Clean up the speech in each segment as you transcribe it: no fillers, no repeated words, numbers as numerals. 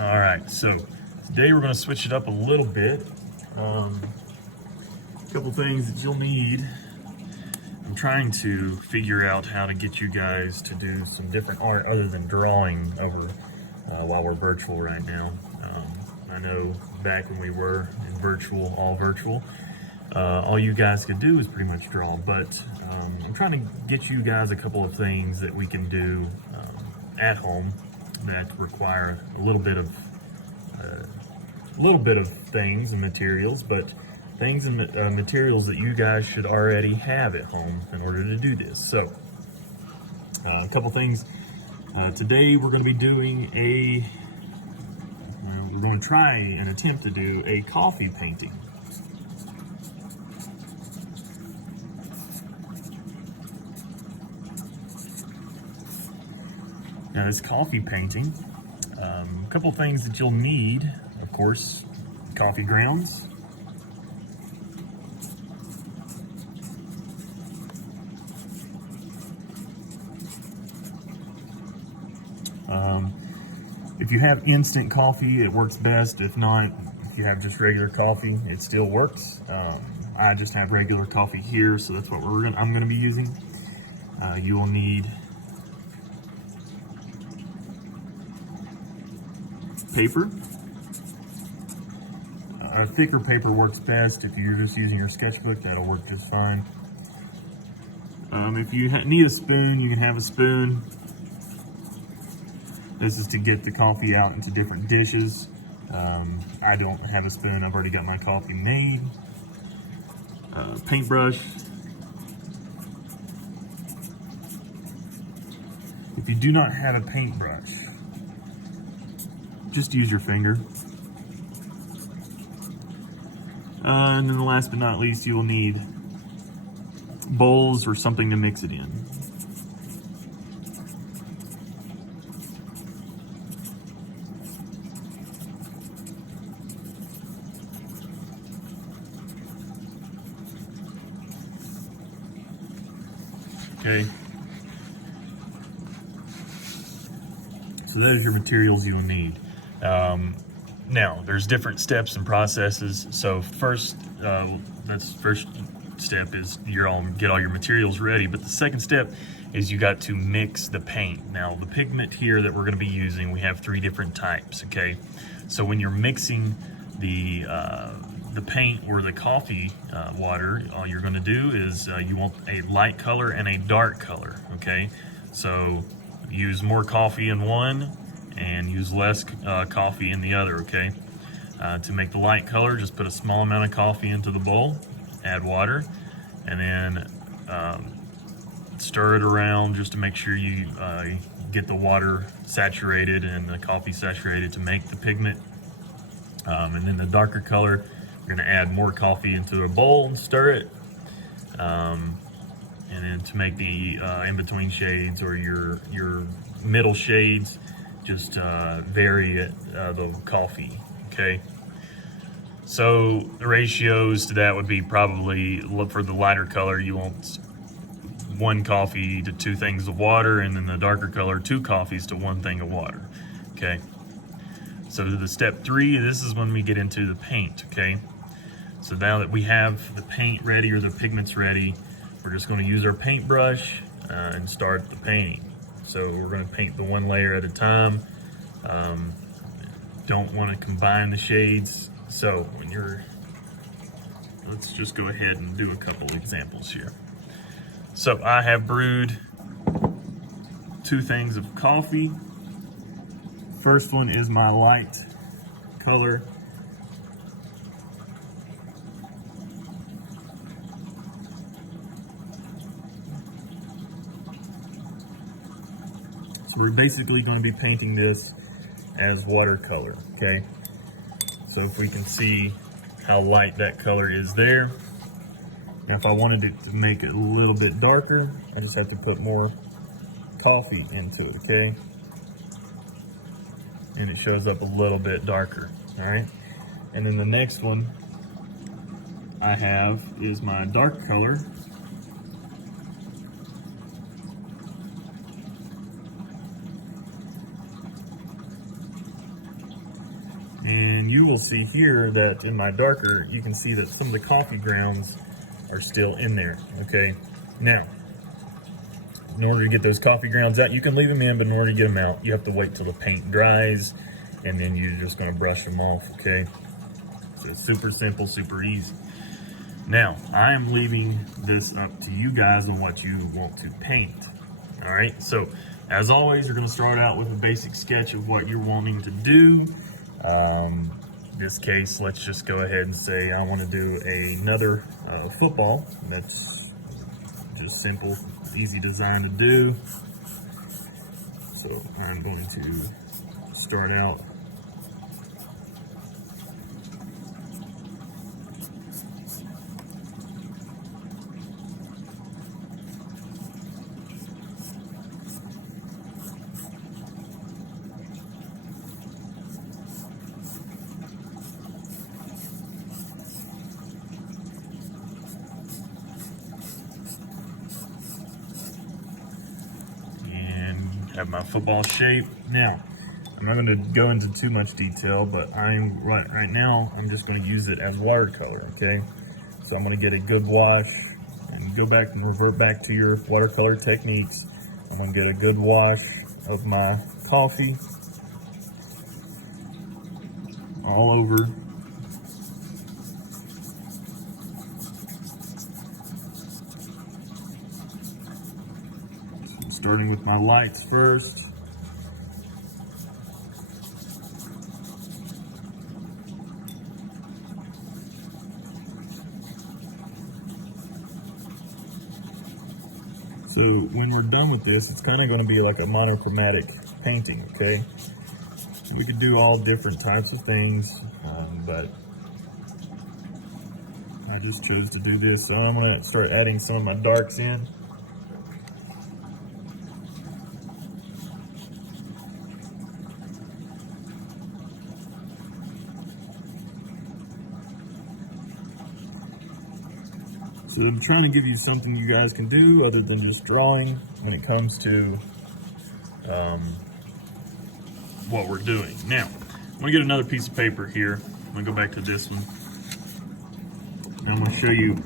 All right, so today we're gonna switch it up a little bit. A couple things that you'll need. I'm trying to figure out how to get you guys to do some different art other than drawing over while we're virtual right now. I know back when we were in virtual, all you guys could do is pretty much draw, but I'm trying to get you guys a couple of things that we can do at home that require a little bit of things and materials, but things and materials that you guys should already have at home in order to do this. So, a couple things. Today we're going to be doing we're going to try and attempt to do a coffee painting. Now, this coffee painting, a couple things that you'll need, of course, coffee grounds. If you have instant coffee, it works best. If not, if you have just regular coffee, it still works. I just have regular coffee here, so that's what I'm going to be using. You will need paper. A thicker paper works best. If you're just using your sketchbook, that'll work just fine. If you need a spoon, you can have a spoon. This is to get the coffee out into different dishes. I don't have a spoon, I've already got my coffee made. Paintbrush. If you do not have a paintbrush, just use your finger. And then last but not least, you will need bowls or something to mix it in. Okay. So those are your materials you will need. Now, there's different steps and processes. So first step is get all your materials ready. But the second step is you got to mix the paint. Now, the pigment here that we're going to be using, we have 3 different types. Okay, so when you're mixing the paint or the coffee water, all you're going to do is you want a light color and a dark color. Okay, so use more coffee in one and use less coffee in the other. Okay, to make the light color, just put a small amount of coffee into the bowl, add water, and then stir it around just to make sure you get the water saturated and the coffee saturated to make the pigment. And then the darker color, you're going to add more coffee into a bowl and stir it. And then to make the in-between shades or your middle shades, just vary the coffee. Okay. So the ratios to that would be probably, look for the lighter color, you want 1 coffee to 2 things of water, and then the darker color, 2 coffees to 1 thing of water. Okay. So the step 3, this is when we get into the paint. Okay. So now that we have the paint ready or the pigments ready, we're just going to use our paintbrush and start the painting. So we're going to paint the 1 layer at a time. Don't want to combine the shades. So let's just go ahead and do a couple examples here. So I have brewed 2 things of coffee. First one is my light color. So we're basically going to be painting this as watercolor, okay? So if we can see how light that color is there. Now if I wanted it to make it a little bit darker, I just have to put more coffee into it, okay? And it shows up a little bit darker, all right? And then the next one I have is my dark color. And you will see here that in my darker, you can see that some of the coffee grounds are still in there, okay? Now, in order to get those coffee grounds out, you can leave them in, but in order to get them out, you have to wait till the paint dries, and then you're just gonna brush them off, okay? So it's super simple, super easy. Now, I am leaving this up to you guys on what you want to paint, all right? So, as always, you're gonna start out with a basic sketch of what you're wanting to do. This case, let's just go ahead and say I want to do another football. That's just simple, easy design to do. So I'm going to start out have my football shape. Now, I'm not going to go into too much detail, but right now I'm just going to use it as watercolor, okay? So I'm going to get a good wash and go back and revert back to your watercolor techniques. I'm going to get a good wash of my coffee all over. Starting with my lights first. So when we're done with this, it's kind of going to be like a monochromatic painting, okay? We could do all different types of things, but I just chose to do this. So I'm going to start adding some of my darks in. So I'm trying to give you something you guys can do other than just drawing when it comes to what we're doing. Now, I'm gonna get another piece of paper here. I'm gonna go back to this one. And I'm gonna show you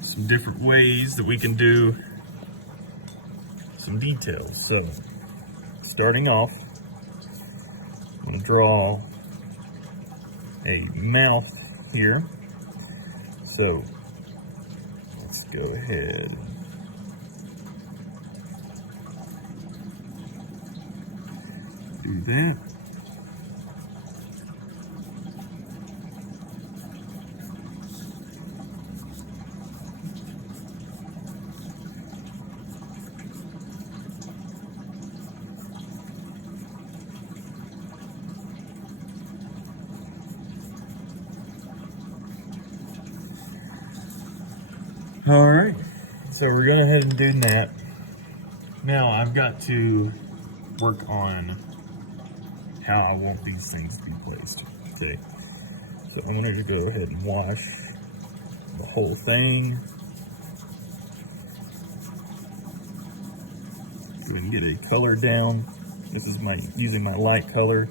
some different ways that we can do some details. So, starting off, I'm gonna draw a mouth here. So, let's go ahead. Do that. All right, so we're going ahead and do that. Now I've got to work on how I want these things to be placed. Okay, so I'm going to go ahead and wash the whole thing. So we can get a color down. This is using my light color.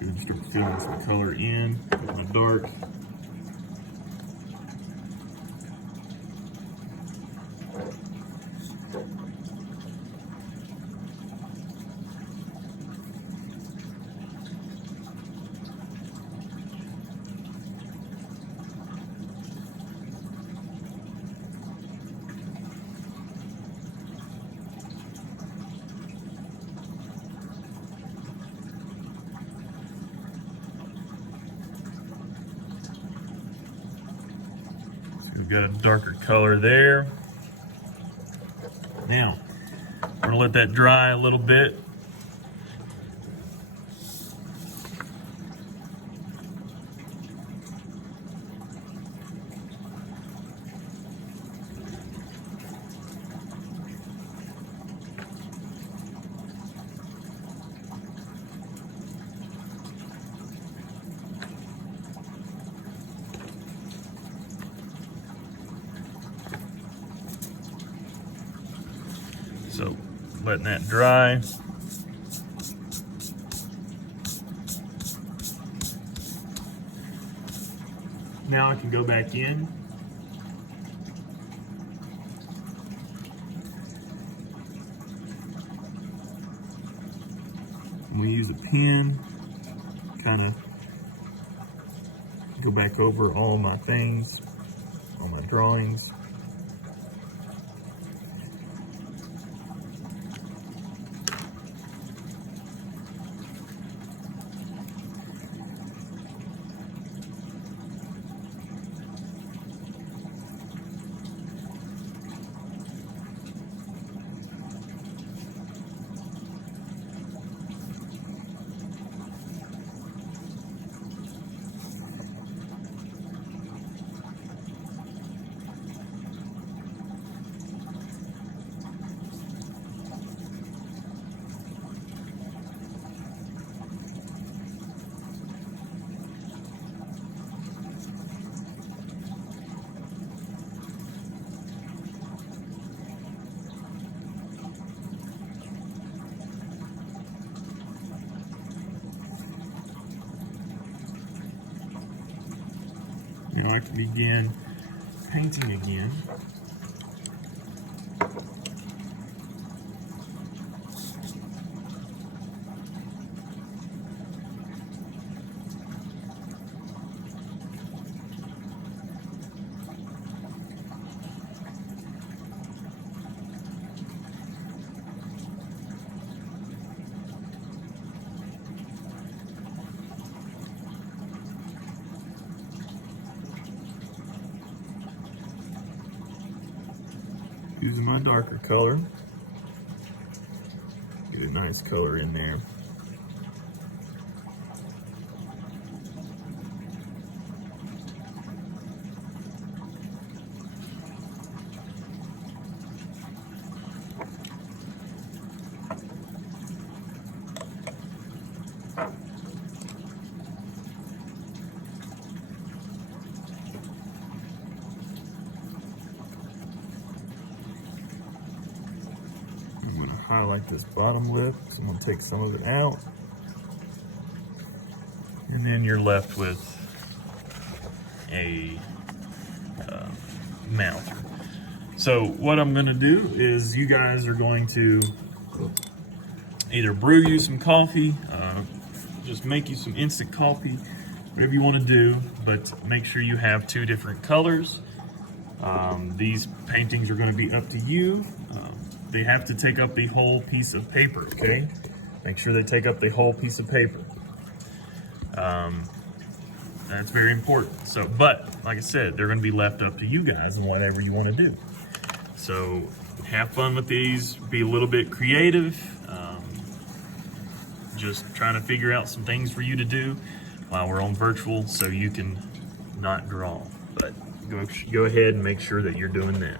And start filling some color in with my dark. We've got a darker color there. Now, we're gonna let that dry a little bit. letting that dry. Now I can go back in. We use a pen, kind of go back over all my things, all my drawings. Now I can begin painting again. Using my darker color, get a nice color in there. Highlight this bottom lip, so I'm going to take some of it out. And then you're left with a mouth. So what I'm going to do is you guys are going to either brew you some coffee, just make you some instant coffee, whatever you want to do, but make sure you have 2 different colors. These paintings are going to be up to you. They have to take up the whole piece of paper, okay? Make sure they take up the whole piece of paper. That's very important. So, but like I said, they're gonna be left up to you guys and whatever you wanna do. So have fun with these, be a little bit creative. Just trying to figure out some things for you to do while we're on virtual so you can not draw. But go ahead and make sure that you're doing that.